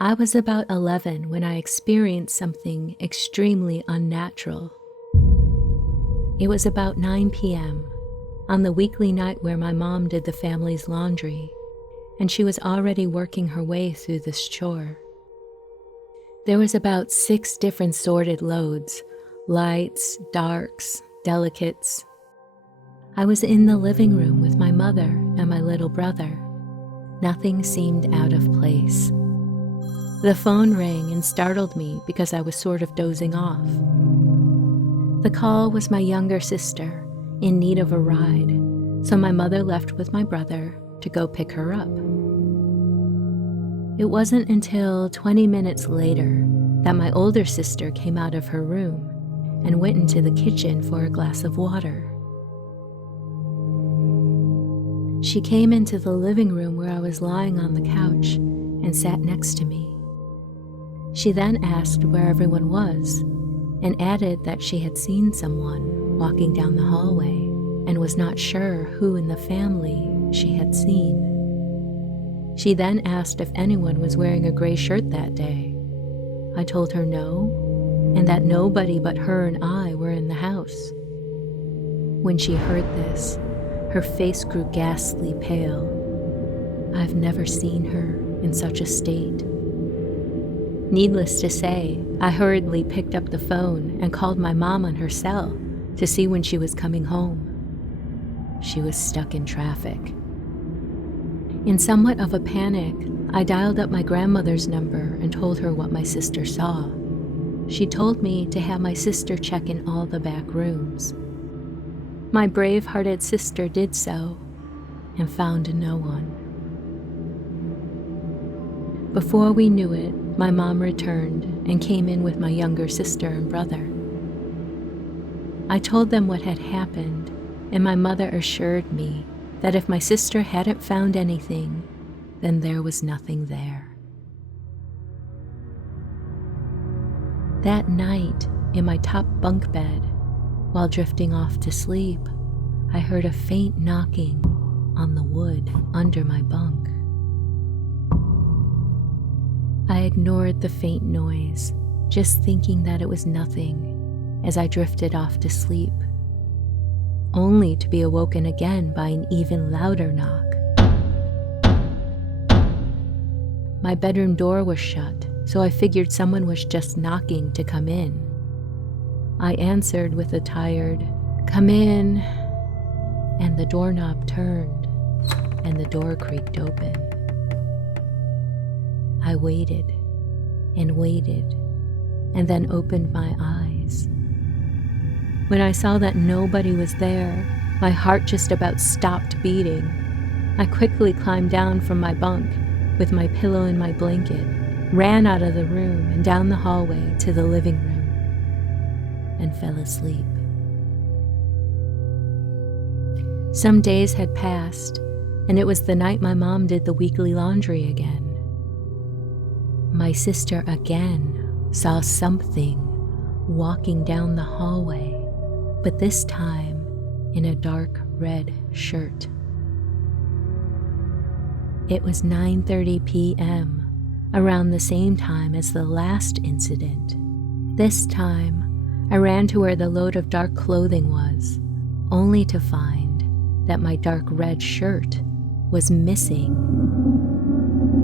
I was about 11 when I experienced something extremely unnatural. It was about 9 p.m. on the weekly night where my mom did the family's laundry, and she was already working her way through this chore. There was about 6 different sorted loads: lights, darks, delicates. I was in the living room with my mother and my little brother. Nothing seemed out of place. The phone rang and startled me because I was sort of dozing off. The call was my younger sister, in need of a ride, so my mother left with my brother to go pick her up. It wasn't until 20 minutes later that my older sister came out of her room and went into the kitchen for a glass of water. She came into the living room where I was lying on the couch and sat next to me. She then asked where everyone was and added that she had seen someone walking down the hallway and was not sure who in the family she had seen. She then asked if anyone was wearing a gray shirt that day. I told her no, and that nobody but her and I were in the house. When she heard this, her face grew ghastly pale. I've never seen her in such a state. Needless to say, I hurriedly picked up the phone and called my mom on her cell to see when she was coming home. She was stuck in traffic. In somewhat of a panic, I dialed up my grandmother's number and told her what my sister saw. She told me to have my sister check in all the back rooms. My brave-hearted sister did so and found no one. Before we knew it, my mom returned and came in with my younger sister and brother. I told them what had happened, and my mother assured me that if my sister hadn't found anything, then there was nothing there. That night, in my top bunk bed, while drifting off to sleep, I heard a faint knocking on the wood under my bunk. I ignored the faint noise, just thinking that it was nothing, as I drifted off to sleep, only to be awoken again by an even louder knock. My bedroom door was shut, so I figured someone was just knocking to come in. I answered with a tired, "Come in," and the doorknob turned, and the door creaked open. I waited, and then opened my eyes. When I saw that nobody was there, my heart just about stopped beating. I quickly climbed down from my bunk with my pillow and my blanket, ran out of the room and down the hallway to the living room, and fell asleep. Some days had passed, and it was the night my mom did the weekly laundry again. My sister again saw something walking down the hallway, but this time in a dark red shirt. It was 9:30 p.m., around the same time as the last incident. This time, I ran to where the load of dark clothing was, only to find that my dark red shirt was missing.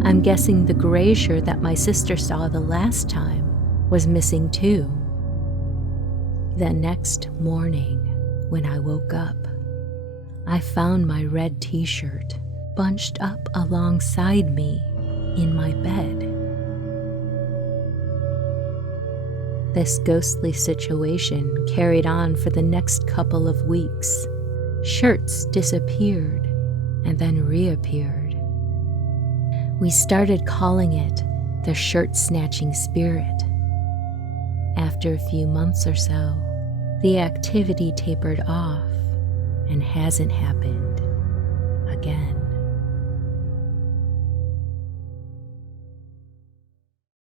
I'm guessing the gray shirt that my sister saw the last time was missing too. The next morning, when I woke up, I found my red t-shirt bunched up alongside me in my bed. This ghostly situation carried on for the next couple of weeks. Shirts disappeared and then reappeared. We started calling it the shirt-snatching spirit. After a few months or so, the activity tapered off and hasn't happened again.